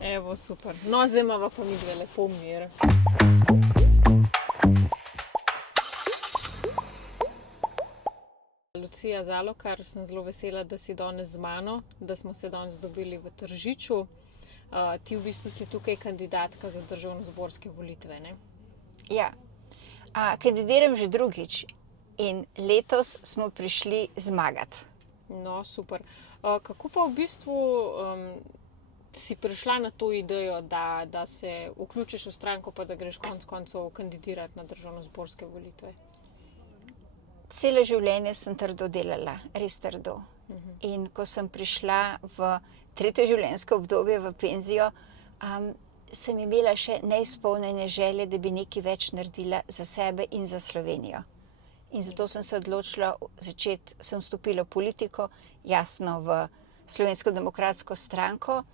Evo, super. No, zdaj imava pa mi dve lepo mir. Lucija Zalokar, sem zelo vesela, da si danes z mano, da smo se danes dobili v Tržiču. Ti v bistvu si tukaj kandidatka za državnozborske volitve, ne? Ja, kandidiram že drugič in letos smo prišli zmagati. No, super. Kako pa v bistvu si prišla na to idejo, da se vključiš v stranko, pa da greš konec koncev kandidirati na državnozborske volitve? Celo življenje sem trdo delala, res trdo. In ko sem prišla v tretje življenjsko obdobje, v penzijo, sem imela še neizpolnjene želje, da bi nekaj več naredila za sebe in za Slovenijo. In zato sem se odločila sem vstopila v politiko, jasno v Slovensko demokratsko stranko,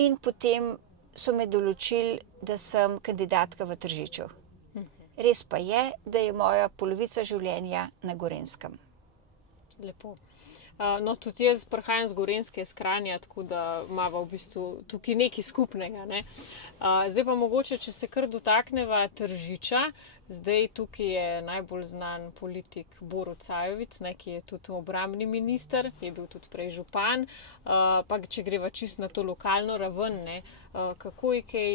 in potem so me določili, da sem kandidatka v Tržiču. Res pa je, da je moja polovica življenja na Gorenjskem. Lepo. No, tudi jaz prihajam z Gorenjske, iz Kranja, tako da imava v bistvu tukaj nekaj skupnega, ne? Zdaj pa mogoče, če se kar dotakneva Tržiča, zdaj tukaj je najbolj znan politik Borut Sajovic, ne, ki je tudi obrambni minister, je bil tudi prej župan, pa če greva čisto na to lokalno raven, ne, kako je kaj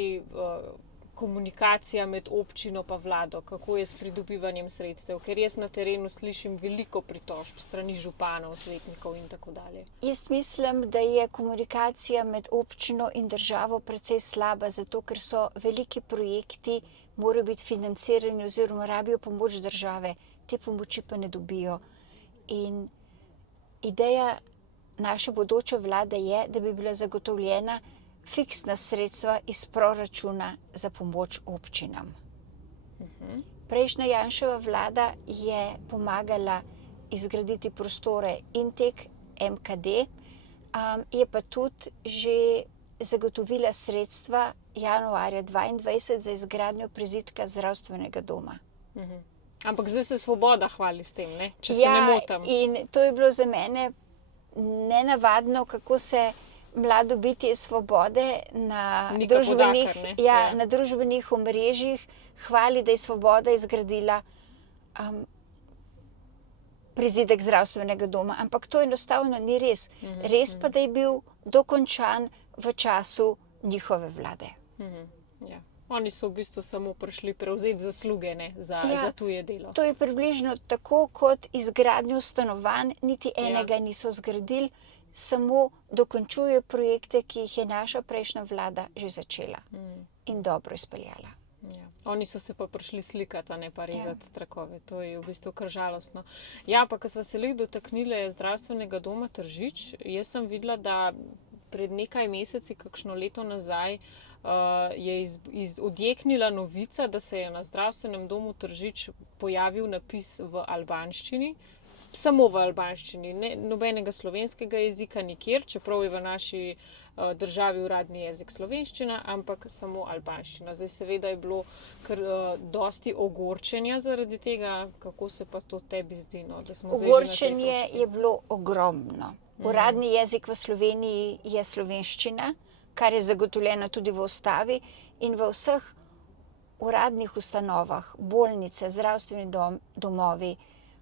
komunikacija med občino pa vlado, kako je s pridobivanjem sredstev, ker jaz na terenu slišim veliko pritožb strani županov, svetnikov in tako dalje. Jaz mislim, da je komunikacija med občino in državo precej slaba, zato ker so veliki projekti, morajo biti financirani oziroma rabijo pomoč države, te pomoči pa ne dobijo. In ideja naše bodoče vlade je, da bi bila zagotovljena fiksna sredstva iz proračuna za pomoč občinam. Prejšnja Janševa vlada je pomagala izgraditi prostore Intek, MKD, je pa tudi že zagotovila sredstva januarja 2022 za izgradnjo prizidka zdravstvenega doma. Ampak zdaj se Svoboda hvali s tem, ne? Če se ne motim. In to je bilo za mene nenavadno, kako se mlado bitje Svobode na družbenih omrežjih hvali, da je Svoboda izgradila prizidek zdravstvenega doma. Ampak to enostavno ni res. Res pa, da je bil dokončan v času njihove vlade. Ja. Oni so v bistvu samo prišli prevzeti zasluge, ne, za tuje delo. To je približno tako kot izgradnjo stanovanj, niti enega niso zgradili, samo dokončuje projekte, ki jih je naša prejšnja vlada že začela in dobro izpeljala. Ja. Oni so se pa prišli slikati, a ne pa rezati trakove. To je v bistvu kar žalostno. Ja, pa ko sva se dotaknile zdravstvenega doma Tržič, jaz sem videla, da pred nekaj meseci, kakšno leto nazaj, je odjeknila novica, da se je na zdravstvenem domu Tržič pojavil napis v albanščini. Samo v albanščini, nobenega slovenskega jezika nikjer, čeprav je v naši državi uradni jezik slovenščina, ampak samo albanščina. Zdaj seveda je bilo kar dosti ogorčenja zaradi tega, kako se pa to tebi zdi, no, da smo zdaj že na tej točki. Ogorčenje je bilo ogromno. Uradni jezik v Sloveniji je slovenščina, kar je zagotovljeno tudi v ustavi, in v vseh uradnih ustanovah, bolnice, zdravstveni domovi,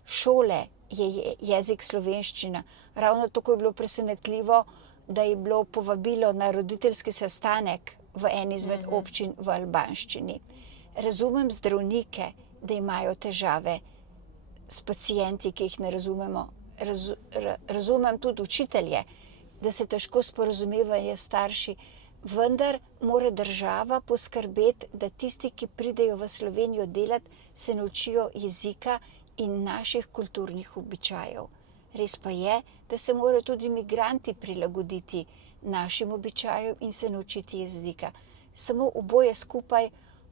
šole, je jezik slovenščina. Ravno tako je bilo presenetljivo, da je bilo povabilo na roditeljski sestanek v eni izmed občin v albanščini. Razumem zdravnike, da imajo težave s pacienti, ki jih ne razumemo. Razumem tudi učitelje, da se težko sporazumevajo s starši, vendar mora država poskrbeti, da tisti, ki pridejo v Slovenijo delati, se naučijo jezika in naših kulturnih običajev. Res pa je, da se morajo tudi migranti prilagoditi našim običajem in se naučiti jezika. Samo oboje skupaj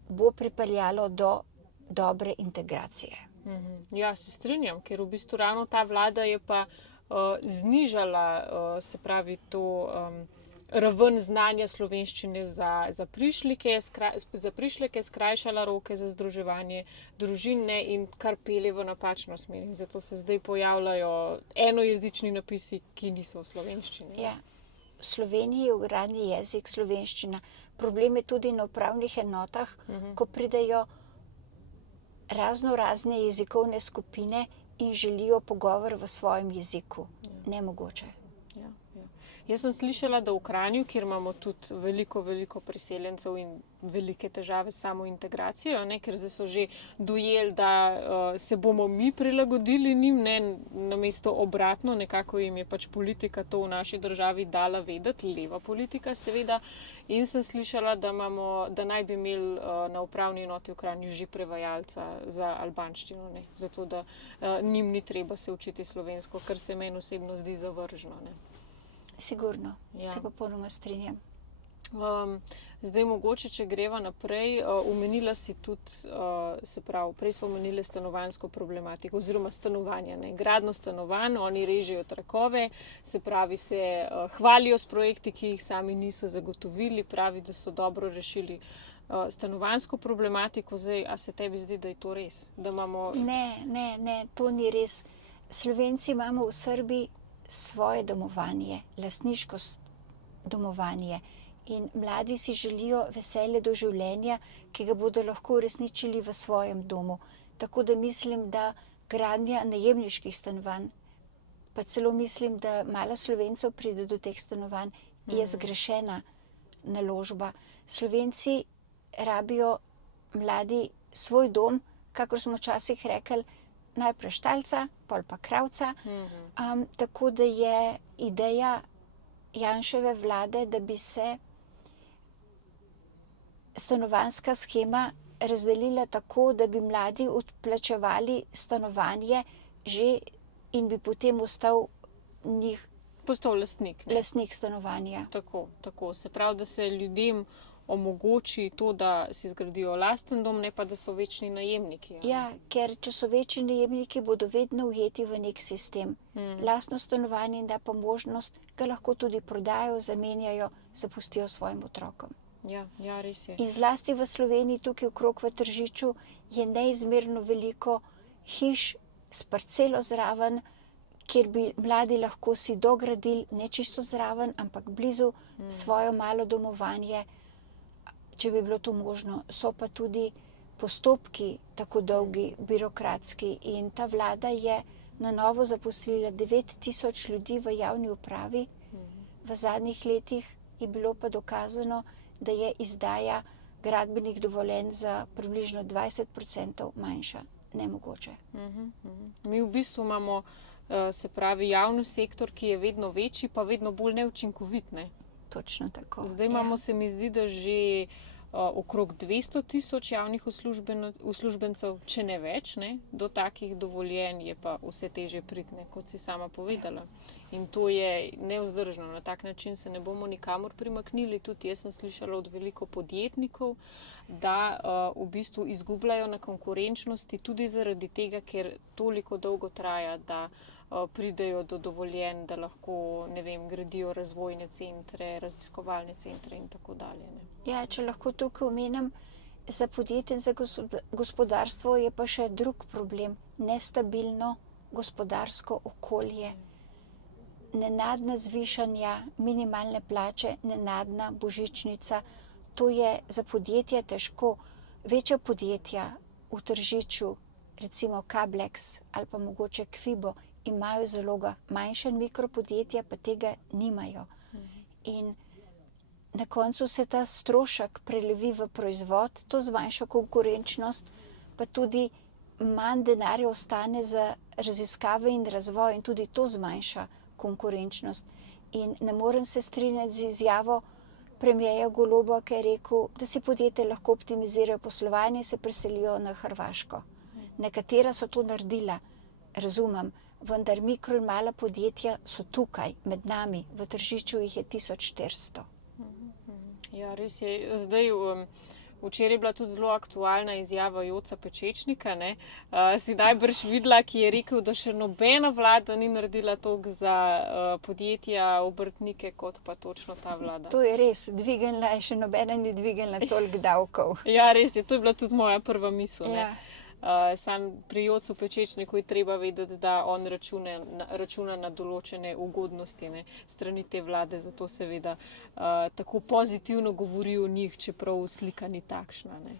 bo pripeljalo do dobre integracije. Ja, se strinjam, ker v bistvu ravno ta vlada je pa znižala, se pravi, to raven znanja slovenščine za prišleke, skrajšala roke za združevanje družin in kar pelje v napačno smer. In zato se zdaj pojavljajo enojezični napisi, ki niso v slovenščini. Ja. Sloveniji je uradni jezik slovenščina. Problem je tudi na upravnih enotah, ko pridejo razne jezikovne skupine in želijo pogovor v svojem jeziku. Nemogoče. Ja. Jaz sem slišala, da v Kranju, kjer imamo tudi veliko priseljencev in velike težave s samo integracijo, ker zdaj so že dojeli, da se bomo mi prilagodili njim, namesto obratno, nekako jim je pač politika to v naši državi dala vedeti, leva politika seveda, in sem slišala, da naj bi imeli na upravni enoti v Kranju že prevajalca za albanščino, zato da njim ni treba se učiti slovensko, kar se meni osebno zdi zavržno. Sigurno, se popolnoma strinjam. Zdaj mogoče, če greva naprej, omenila si tudi, prej smo omenili stanovanjsko problematiko oziroma stanovanja, gradnjo stanovanj, oni režejo trakove, se pravi se hvalijo s projekti, ki jih sami niso zagotovili, pravi, da so dobro rešili stanovanjsko problematiko. Zdaj, a se tebi zdi, da je to res? Da imamo... Ne, to ni res. Slovenci imamo v Srbiji svoje domovanje, lastniško domovanje. In mladi si želijo veselje do življenja, ki ga bodo lahko uresničili v svojem domu. Tako da mislim, da gradnja najemniških stanovanj, pa celo mislim, da malo Slovencev pride do teh stanovanj, je zgrešena naložba. Slovenci rabijo mladi svoj dom, kakor smo včasih rekli, najprej štalca, pol pa kravca. Tako da je ideja Janševe vlade, da bi se stanovanjska shema razdelila tako, da bi mladi odplačevali stanovanje že in bi potem postal lastnik stanovanja. Tako. Se pravi, da se ljudem omogoči to, da si zgradijo lasten dom, ne pa da so večni najemniki. Ja, ker če so večni najemniki, bodo vedno ujeti v nek sistem. Lastno stanovanje in da pa možnost, ga lahko tudi prodajo, zamenjajo, zapustijo svojim otrokom. Ja, res je. In zlasti v Sloveniji, tukaj okrog v Tržiču, je neizmerno veliko hiš s parcelo zraven, kjer bi mladi lahko si dogradili, ne čisto zraven, ampak blizu svojo malo domovanje, če bi bilo to možno. So pa tudi postopki tako dolgi, birokratski, in ta vlada je na novo zaposlila 9000 ljudi v javni upravi. V zadnjih letih je bilo pa dokazano, da je izdaja gradbenih dovoljenj za približno 20% manjša. Nemogoče. Mi v bistvu imamo, se pravi, javni sektor, ki je vedno večji, pa vedno bolj neučinkovit. Točno tako. Zdaj imamo, se mi zdi, da že okrog 200 000 javnih uslužbencev, če ne več, do takih dovoljenj je pa vse težje priti, kot si sama povedala. In to je nevzdržno. Na tak način se ne bomo nikamor primaknili. Tudi jaz sem slišala od veliko podjetnikov, da v bistvu izgubljajo na konkurenčnosti tudi zaradi tega, ker toliko dolgo traja, da pridejo do dovoljenj, da lahko, gradijo razvojne centre, raziskovalne centre in tako dalje. Ja, če lahko tukaj omenim, za podjetje in za gospodarstvo je pa še drug problem. Nestabilno gospodarsko okolje. Nenadna zvišanja minimalne plače, nenadna božičnica. To je za podjetje težko. Večja podjetja v Tržiču, recimo Kablex ali pa mogoče Kvibo, imajo zaloga. Manjša mikropodjetja pa tega nimajo. In na koncu se ta strošek prelevi v proizvod, to zmanjša konkurenčnost, pa tudi manj denarja ostane za raziskave in razvoj in tudi to zmanjša konkurenčnost. In ne morem se strinjati z izjavo premierja Goloba, ki je rekel, da si podjetje lahko optimizirajo poslovanje, se preselijo na Hrvaško. Nekatera so to naredila, razumem, vendar mikro in mala podjetja so tukaj, med nami, v Tržiču jih je 1400. Ja, res je. Zdaj, včeraj je bila tudi zelo aktualna izjava Joca Pečečnika, si najbrž videla, ki je rekel, da še nobena vlada ni naredila toliko za podjetja, obrtnike, kot pa točno ta vlada. To je res, še nobena ni dvignila toliko davkov. Ja, res je, to je bila tudi moja prva misel. Ja. Sam pri Jocu Pečečniku je treba vedeti, da on računa na določene ugodnosti, ne, strani te vlade, zato seveda tako pozitivno govori o njih, čeprav slika ni takšna. Ne.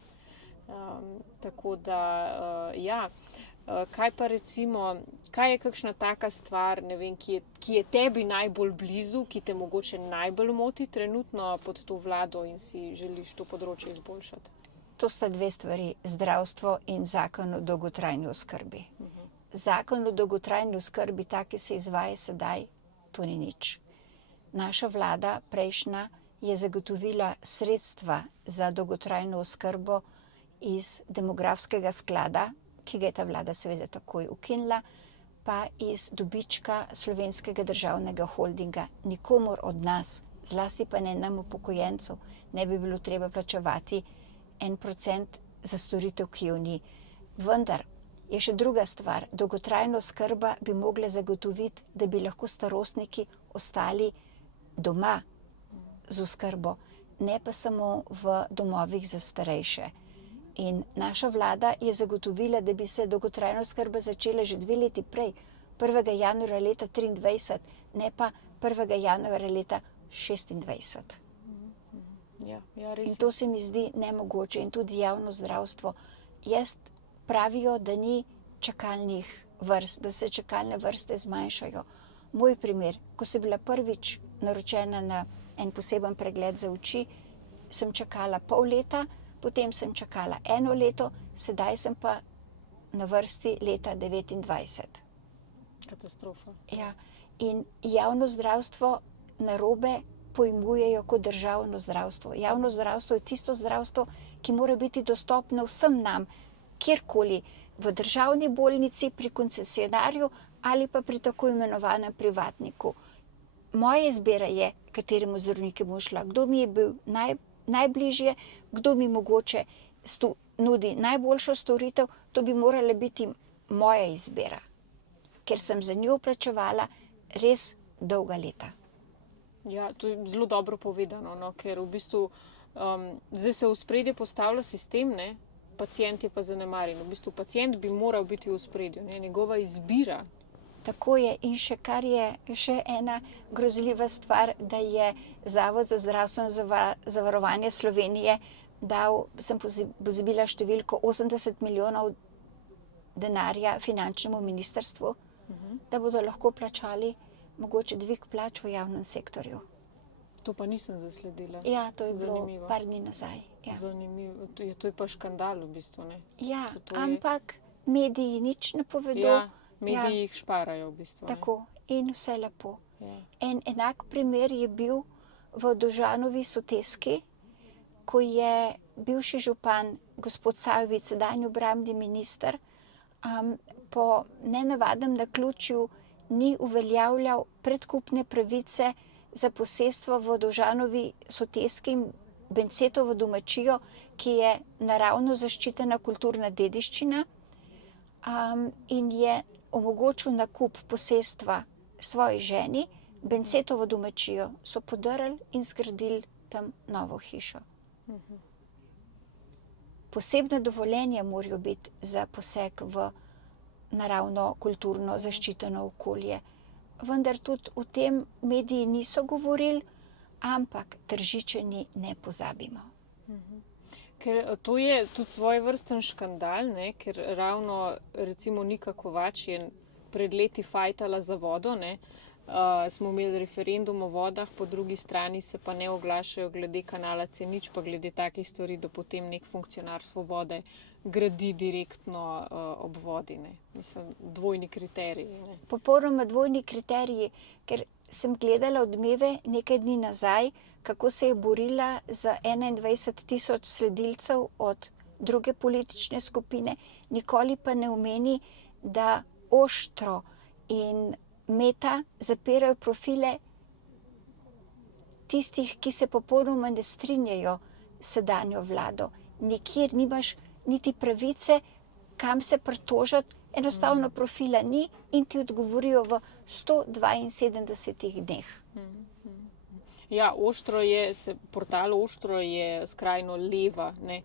Tako da, ja. Kaj pa recimo, kaj je kakšna taka stvar, ne vem, ki je tebi najbolj blizu, ki te mogoče najbolj moti trenutno pod to vlado in si želiš to področje izboljšati? To sta dve stvari, zdravstvo in zakon o dolgotrajni oskrbi. Zakon o dolgotrajni oskrbi, tak, ki se izvaja sedaj, to ni nič. Naša vlada, prejšnja, je zagotovila sredstva za dolgotrajno oskrbo iz demografskega sklada, ki ga je ta vlada seveda takoj ukinila, pa iz dobička Slovenskega državnega holdinga. Nikomur od nas, zlasti pa ne nam upokojencev, ne bi bilo treba plačevati 1% za storitev, ki jo ni. Vendar je še druga stvar, dolgotrajna oskrba bi mogla zagotoviti, da bi lahko starostniki ostali doma z oskrbo, ne pa samo v domovih za starejše. In naša vlada je zagotovila, da bi se dolgotrajna oskrba začela že 2 leti prej, 1. januarja leta 2023, ne pa 1. januarja leta 2026. Ja, res. In to se mi zdi nemogoče. In tudi javno zdravstvo. Pravijo, da ni čakalnih vrst, da se čakalne vrste zmanjšajo. Moj primer, ko sem bila prvič naročena na en poseben pregled za oči, sem čakala pol leta, potem sem čakala 1 leto, sedaj sem pa na vrsti leta 29. Katastrofa. Ja, in javno zdravstvo narobe pojmujejo kot državno zdravstvo. Javno zdravstvo je tisto zdravstvo, ki mora biti dostopno vsem nam, kjerkoli, v državni bolnici, pri koncesionarju ali pa pri tako imenovanem privatniku. Moja izbira je, kateremu zdravniku bom šla, kdo mi je bil najbližje, kdo mi mogoče nudi najboljšo storitev, to bi morala biti moja izbira, ker sem za njo plačevala res dolga leta. Ja, to je zelo dobro povedano, no, ker v bistvu zdaj se v ospredje postavlja sistem, ne, pacient je pa zanemarjen. V bistvu pacient bi moral biti v ospredju, ne, njegova izbira. Tako je, in še še ena grozljiva stvar, da je Zavod za zdravstveno zavarovanje Slovenije dal, sem pozabila številko, 80 milijonov denarja finančnemu ministrstvu, da bodo lahko plačali mogoče dvig plač v javnem sektorju. To pa nisem zasledila. Ja, to je bilo Zanimivo. par dni nazaj. Ja. Zanimivo. To je pa škandal v bistvu, ne? Ja, So to je- ampak mediji nič ne povedo. Ja, mediji jih šparajo v bistvu. Ne? Tako, in vse lepo. Ja. En enak primer je bil v Dožanovi Soteski, ko je bivši župan gospod Sajovic, sedanji obrambni minister, po nenavadnem naključju ni uveljavljal predkupne pravice za posestvo v Dožanovi Soteski in Bencetovo domačijo, ki je naravno zaščitena kulturna dediščina, in je omogočil nakup posestva svoji ženi. Bencetovo domačijo so podrli in zgradili tam novo hišo. Posebne dovoljenja morajo biti za poseg v naravno kulturno zaščiteno okolje. Vendar tudi o tem mediji niso govorili, ampak Tržičani ne pozabimo. Ker to je tudi svojevrsten škandal, ne? Ker ravno recimo Nika Kovač je pred leti fajtala za vodo, ne? Smo imeli referendum o vodah, po drugi strani se pa ne oglašajo glede kanala C0, pa glede takih stvari, da potem nek funkcionar Svobode gradi direktno ob vodi. Ne? Mislim, dvojni kriteriji. Ne? Popolnoma dvojni kriteriji, ker sem gledala Odmeve nekaj dni nazaj, kako se je borila za 21 tisoč sledilcev od druge politične skupine, nikoli pa ne omeni, da Oštro in Meta zapirajo profile tistih, ki se popolnoma ne strinjajo s sedanjo vlado. Nikjer nimaš niti pravice, kam se pritožiti, enostavno profila ni in ti odgovorijo v 172 dneh. Ja, portal Oštro je skrajno leva, ne,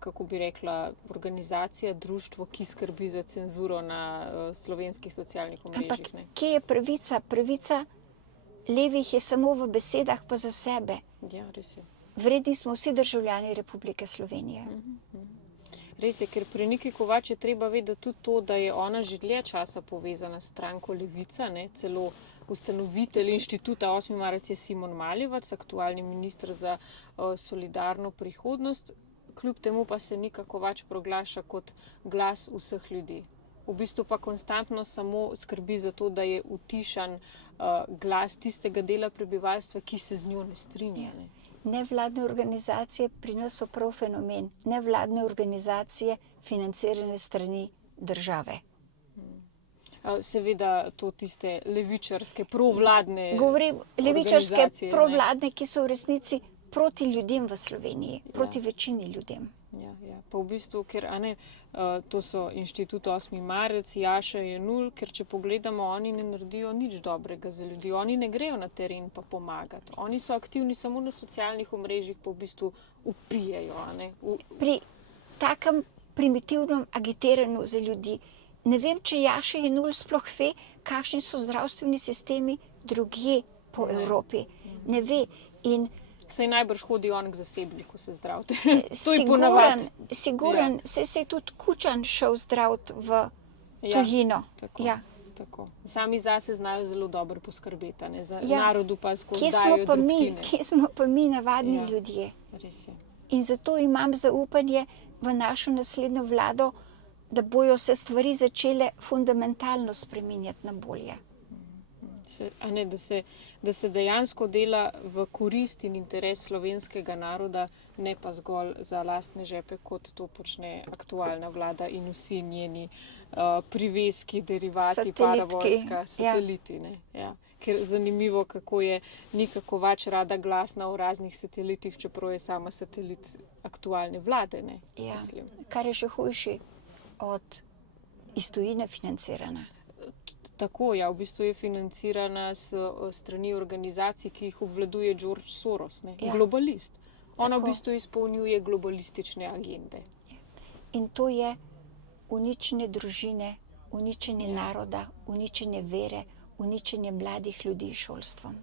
kako bi rekla, organizacija, društvo, ki skrbi za cenzuro na slovenskih socialnih Ampak omrežjih. Ne? kje je pravica? Pravica levih je samo v besedah pa za sebe. Ja, res je. Vredni smo vsi državljani Republike Slovenije. Res je, ker pri Niki Kovač je treba vedeti tudi to, da je ona že dlje časa povezana s stranko Levica, ne? Celo ustanovitelj inštituta 8. marec je Simon Maljevac, aktualni minister za solidarno prihodnost. Kljub temu pa se Nika Kovač proglaša kot glas vseh ljudi. V bistvu pa konstantno samo skrbi za to, da je utišan glas tistega dela prebivalstva, ki se z njo ne strinja. Ne? Nevladne organizacije pri nas so prav fenomen. Nevladne organizacije financirane strani države. Seveda to tiste levičarske, provladne Govorim levičarske organizacije, provladne, ki so v resnici proti ljudem v Sloveniji, proti večini ljudem. Ja. Pa v bistvu, ker to so inštitut 8. marec, Jaša Jenull, ker če pogledamo, oni ne naredijo nič dobrega za ljudi. Oni ne grejo na teren pa pomagati. Oni so aktivni samo na socialnih omrežjih, pa v bistvu upijejo. Pri takem primitivnem agitiranju za ljudi, ne vem, če Jaša Jenull sploh ve, kakšni so zdravstveni sistemi drugje po Evropi. Ne ve. In saj najbrž hodi on k zasebniku se zdraviti. To je ponavadi. Siguren, se je tudi Kučan šel zdraviti v tujino. Tako. Sami zase znajo zelo dobro poskrbeti, ne? Za narodu pa skozi dajo Kje drobtine. smo pa mi navadni ljudje? Res je. In zato imam zaupanje v našo naslednjo vlado, da bojo se stvari začele fundamentalno spreminjati na bolje. Da se dejansko dela v korist in interes slovenskega naroda, ne pa zgolj za lastne žepe, kot to počne aktualna vlada in vsi njeni priveski, derivati, paravojska, sateliti. Ja. Ker zanimivo, kako je Nika Kovač rada glasna o raznih satelitih, čeprav je sama satelit aktualne vlade. Ne? Ja. Kar je še hujši od iz tujine financirana. Tako, ja, v bistvu je financirana s strani organizacij, ki jih obvladuje George Soros, globalist. Ona v bistvu izpolnjuje globalistične agende. In to je uničenje družine, uničenje naroda, uničenje vere, uničenje mladih ljudi s šolstvom.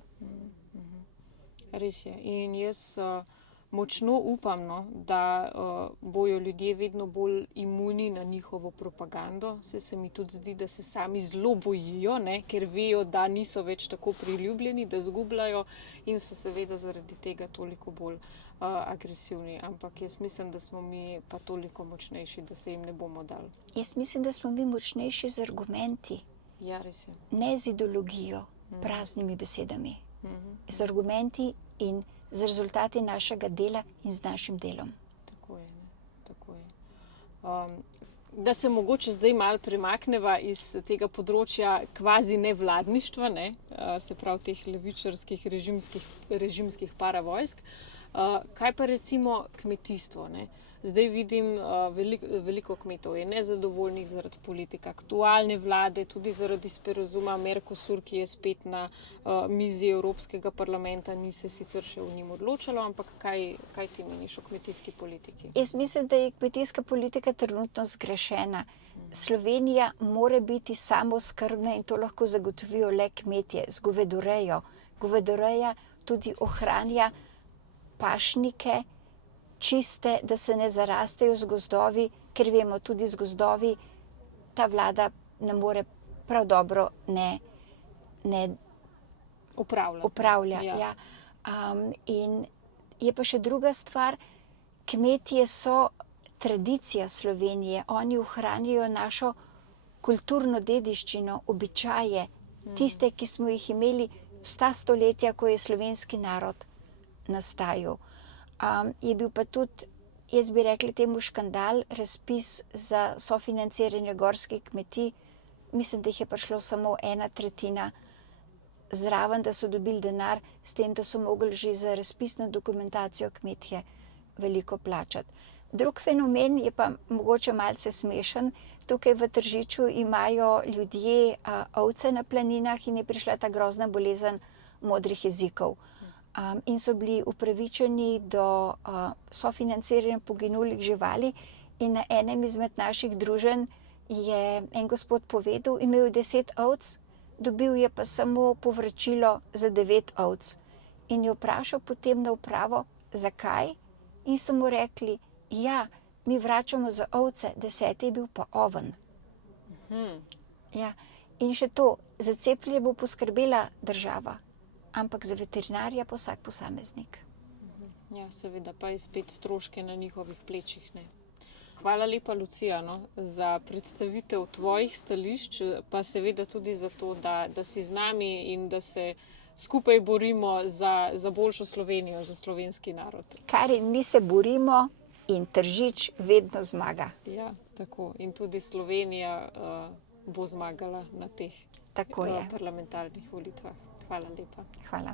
Res je. In jaz močno upam, da bojo ljudje vedno bolj imuni na njihovo propagando. Se mi tudi zdi, da se sami zelo bojijo, ker vejo, da niso več tako priljubljeni, da zgubljajo in so seveda zaradi tega toliko bolj agresivni. Ampak jaz mislim, da smo mi pa toliko močnejši, da se jim ne bomo dali. Jaz mislim, da smo mi močnejši z argumenti. Ja, res je. Ne z ideologijo, praznimi besedami. Z argumenti in z rezultati našega dela in z našim delom. Tako je. Da se mogoče zdaj malo premakneva iz tega področja kvazi nevladništva, se pravi teh levičarskih režimskih paravojsk. Kaj pa recimo kmetijstvo? Zdaj vidim, veliko kmetov je nezadovoljnih zaradi politike aktualne vlade, tudi zaradi sporazuma Mercosur, ki je spet na mizi Evropskega parlamenta, ni se sicer še o njim odločalo, ampak kaj ti meniš o kmetijski politiki? Jaz mislim, da je kmetijska politika trenutno zgrešena. Slovenija mora biti samooskrbna in to lahko zagotovijo le kmetje z govedorejo. Govedoreja tudi ohranja pašnike, čiste, da se ne zarastejo z gozdovi, ker vemo, tudi z gozdovi ta vlada ne more prav dobro ne upravlja. Ja. In je pa še druga stvar, kmetje so tradicija Slovenije, oni ohranjajo našo kulturno dediščino, običaje, tiste, ki smo jih imeli vsa stoletja, ko je slovenski narod nastajal. Je bil pa tudi, jaz bi rekla temu škandal, razpis za sofinanciranje gorskih kmetij. Mislim, da jih je prišlo samo 1/3 zraven, da so dobili denar, s tem, da so mogli že za razpisno dokumentacijo kmetje veliko plačati. Drug fenomen je pa mogoče malce smešen. Tukaj v Tržiču imajo ljudje ovce na planinah in je prišla ta grozna bolezen modrih jezikov. in so bili upravičeni do sofinanciranja poginulih živali. In na enem izmed naših druženj je en gospod povedal, imel je 10 ovc, dobil je pa samo povračilo za 9 ovc. In je vprašal potem na upravo, zakaj? In so mu rekli, ja, mi vračamo za ovce, 10 je bil pa oven. Ja. In še to, za cepljenje bo poskrbela država, ampak za veterinarja pa vsak posameznik. Ja, seveda, pa je spet stroške na njihovih plečih, ne. Hvala lepa, Lucija, no, za predstavitev tvojih stališč, pa seveda tudi za to, da si z nami in da se skupaj borimo za boljšo Slovenijo, za slovenski narod. Karin, mi se borimo in Tržič vedno zmaga. Ja, tako. In tudi Slovenija bo zmagala na teh parlamentarnih volitvah. Hvala lepa. Hvala.